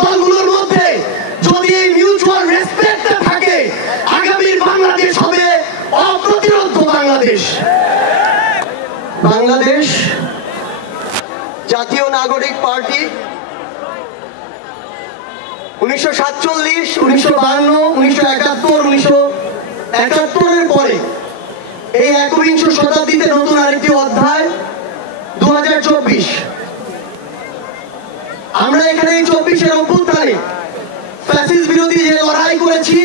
দলগুলোর মধ্যে যদি এই মিউচুয়াল রেসপেক্টটা থাকে, আগামীর বাংলাদেশ হবে অপ্রতিরোধ্য বাংলাদেশ। বাংলাদেশ জাতীয় নাগরিক পার্টি 1947, 1952, 1971, 1971-এর পরে এই একবিংশ শতাব্দীতে নতুন আরেকটি অধ্যায় 2024। আমরা এখানে এই 24-এর অভ্যুত্থানে ফ্যাসিস্ট বিরোধী যে লড়াই করেছি,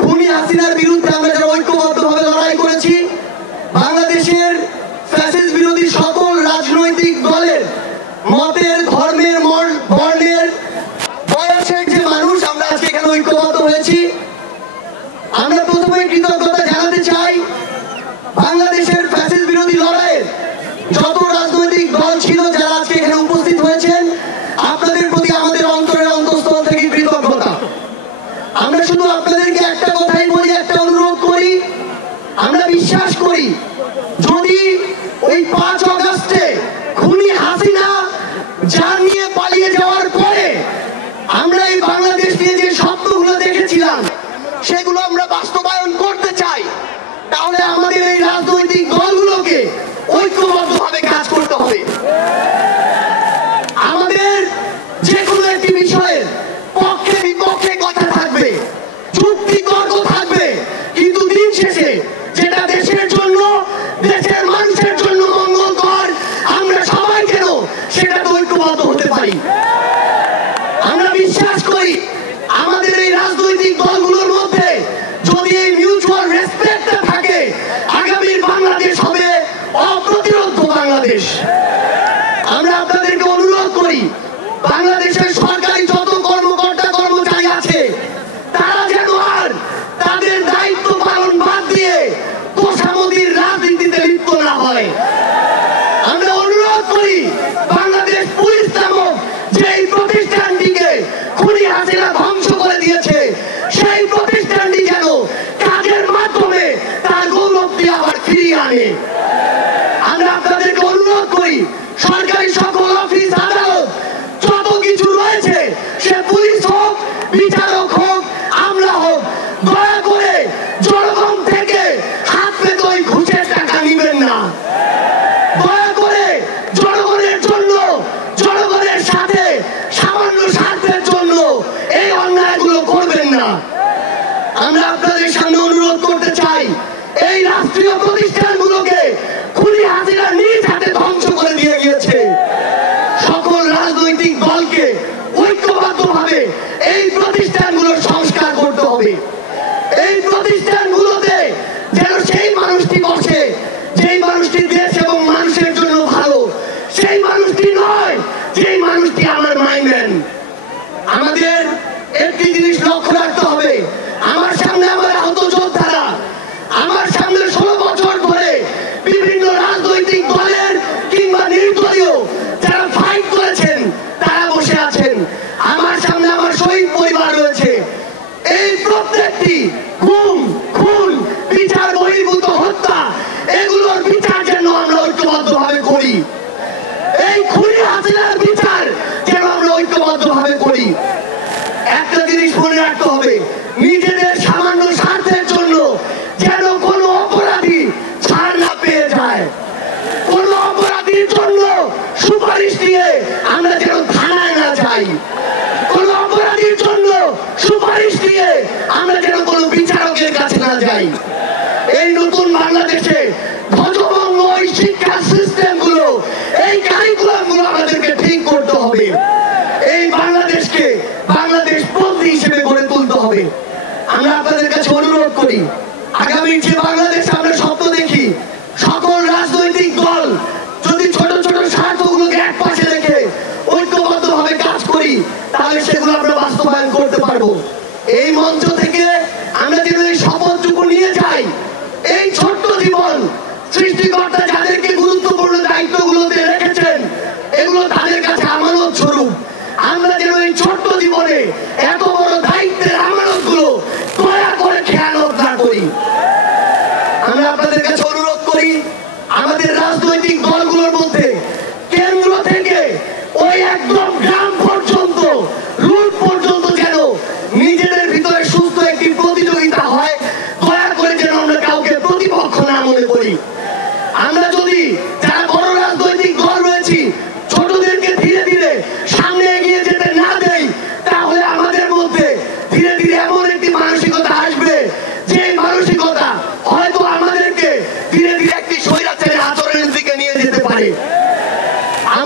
খুনি হাসিনার বিরুদ্ধে আমরা যারা ঐক্যবদ্ধভাবে লড়াই করেছি, বাংলাদেশের ফ্যাসিস্ট বিরোধী সকল রাজনৈতিক দলের মতের, ধর্মের, বর্ণের, বয়সের যে মানুষ আমরা আজকে এখানে ঐক্যবদ্ধ হয়েছি, আমরা প্রথমে কৃতজ্ঞতা জানাতে চাই বাংলাদেশের ফ্যাসিস্ট বিরোধী লড়াইয়ের যত রাজনৈতিক দল ছিল যারা আজকে এখানে উপস্থিত হয়েছেন, আপনাদের প্রতি আমাদের অন্তরের অন্তঃস্থল থেকে কৃতজ্ঞতা। আমরা শুধু আপনাদেরকে একটা কথাই বলি, একটা অনুরোধ করি, আমরা বিশ্বাস করি যদি ওই 5 আগস্টে খুনি হাসিনা যান নিয়ে পালিয়ে যাওয়ার পরে আমরা এই বাংলাদেশ নিয়ে যে স্বপ্নগুলো দেখেছিলাম সেগুলো আমরা বাস্তবায়ন করতে চাই, তাহলে আমাদের এই রাজনৈতিক দলগুলোকে ঐক্যবদ্ধভাবে কাজ করতে হবে। আমাদের যে কোনো একটি বিষয়ের পক্ষে বিপক্ষে কথা থাকবে, যুক্তি তর্ক থাকবে, কিন্তু দিন শেষে যেটা দেশের জন্য, দেশের মানুষের জন্য মঙ্গলকর, আমরা সবাই যেন সেটা ঐক্যবদ্ধ হতে পারি। আমরা বিশ্বাস করি আমাদের এই রাজনৈতিক দলগুলোর মধ্যে যদি এই মিউচুয়াল রেসপেক্টটা থাকে, আগামীর বাংলাদেশ হবে অপ্রতিরোধ্য বাংলাদেশ। আমরা আপনাদেরকে অনুরোধ করি বাংলাদেশের সরকারি যত কর্মকর্তা কর্মচারী আছে তারা যেন আর তাদের দায়িত্ব পালন বাদ দিয়ে তোষামোদীর রাজনীতিতে লিপ্ত না হয়। আমরা অনুরোধ করি বাংলাদেশ পুলিশ নামক যেই প্রতিষ্ঠানটিকে খুনি হাসিনা ধ্বংস করে দিয়েছে, সেই প্রতিষ্ঠানটি যেন কাজের মাধ্যমে তার গৌরবটি আবার ফিরিয়ে আনে। আমরা আপনাদেরকে অনুরোধ করি সরকারি সকল অফিস আদালত যত কিছু রয়েছে, সে পুলিশ হোক, বিচারক হোক, আমলা হোক, দয়া করে জনগণ থেকে হাত পেতে ওই ঘুষের টাকা নিবেন না। দয়া করে জনগণের জন্য, জনগণের সাথে সামান্য স্বার্থের জন্য এই অন্যায়গুলো করবেন না। আমরা আপনাদের সামনে অনুরোধ করতে চাই এই রাষ্ট্রীয় প্রতিষ্ঠানগুলোকে খুনি হাসিনা নিজ হাতে ধ্বংস করে দিয়ে গিয়েছে। সকল রাজনৈতিক দলকে ঐক্যবদ্ধভাবে এই প্রতিষ্ঠানগুলোর সংস্কার করতে হবে। এই প্রতিষ্ঠানগুলোতে যেন সেই মানুষটি বসে যেই মানুষটি দেশ এবং মানুষের জন্য ভালো, সেই মানুষটি নয় যেই মানুষটি আমার মাইন্ডেন। আমাদের একটি জিনিস লক্ষ্য রাখতে হবে, আমার সামনে আমার আহত যোদ্ধারা, আমার সামনে 16 বছর ধরে বিভিন্ন রাজনৈতিক দলের কিংবা নির্দলীয় যারা ফাইট করেছেন তারা বসে আছেন। আমার সামনে আমার শহীদ পরিবার রয়েছে। এই প্রত্যেকটি গুম, খুন, বিচার বহির্ভূত হত্যা, এগুলোর বিচার যেন আমরা ঐক্যবদ্ধভাবে করি। এই খুনি হাসিনার বিচার যেন আমরা ঐক্যবদ্ধভাবে করি। একটা জিনিস মনে রাখতে হবে, নিজেদের সামান্য স্বার্থের জন্য যেন কোনো অপরাধী ছাড় না পেয়ে যায়। কোনো অপরাধীর জন্য সুপারিশ দিয়ে আমরা যেন থানায় না যাই। কোনো অপরাধীর জন্য সুপারিশ দিয়ে আমরা যেন কোনো বিচারকের কাছে না যাই। এই নতুন বাংলাদেশে ধ্বজভঙ্গ ওই শিক্ষা সিস্টেমগুলো, এই কারিকুলামগুলো আমাদেরকে ঠিক করতে হবে। এই বাংলাদেশকে বাংলাদেশ বন্দী হিসেবে গড়ে তুলতে হবে। আমরা আপনাদের কাছে অনুরোধ করি আগামী যে বাংলাদেশ আমরা স্বপ্ন দেখি, সকল রাজনৈতিক দল যদি ছোট ছোট স্বার্থগুলোকে এক পাশে রেখে ঐক্যবদ্ধভাবে কাজ করি, তাহলে সেগুলো আমরা বাস্তবায়ন করতে পারবো। এই মঞ্চ থেকে আমরা যেন এই শপথটুকু নিয়ে যাই, এই ছোট্ট জীবন সৃষ্টিকর্তা যাদেরকে গুরুত্বপূর্ণ দায়িত্বগুলোতে রেখেছেন, এগুলো তাদের কাছে আমানত স্বরূপ। আমরা যেন এই ছোট্ট জীবনে এত বড় দায়িত্বের আমানতগুলো দয়া করে খেয়ানত না করি। আমরা আপনাদের কাছে অনুরোধ করি আমাদের রাজনৈতিক দলগুলোর মধ্যে কেন্দ্র থেকে ওই একদম গ্রাম পর্যন্ত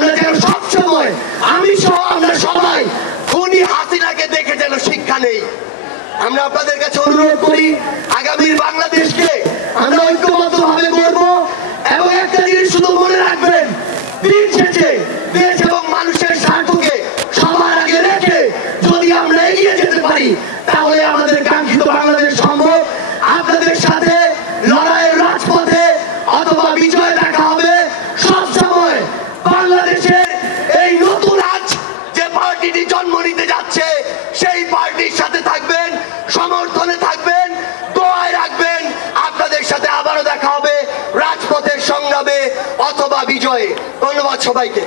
আমরা যেন সবসময়, আমি সহ আমরা সবাই খুনি হাসিনাকে দেখে যেন শিক্ষা নেই। আমরা আপনাদের কাছে অনুরোধ করি, আগামীর বাংলাদেশকে আমরা ঐক্যবদ্ধভাবে গড়ব। এবং একটা জিনিস শুধু মনে রাখবেন, দিন শেষে দেশ এবং মানুষের স্বার্থকে সবার আগে রেখে যদি আমরা এগিয়ে যেতে পারি, তাহলে আমাদের কাঙ্ক্ষিত বাংলাদেশ সম্ভব। আপনাদের সাথে লড়াইয়ের রাজপথে অথবা বিজয় দেখা হবে। সবসময় বাংলাদেশের এই নতুন আজ যে পার্টিটি জন্ম নিতে যাচ্ছে, সেই পার্টির সাথে থাকবেন, সমর্থনে থাকবেন, দোয়ায় রাখবেন। আপনাদের সাথে আবারও দেখা হবে রাজপথের সংগ্রামে অথবা বিজয়ে। ধন্যবাদ সবাইকে।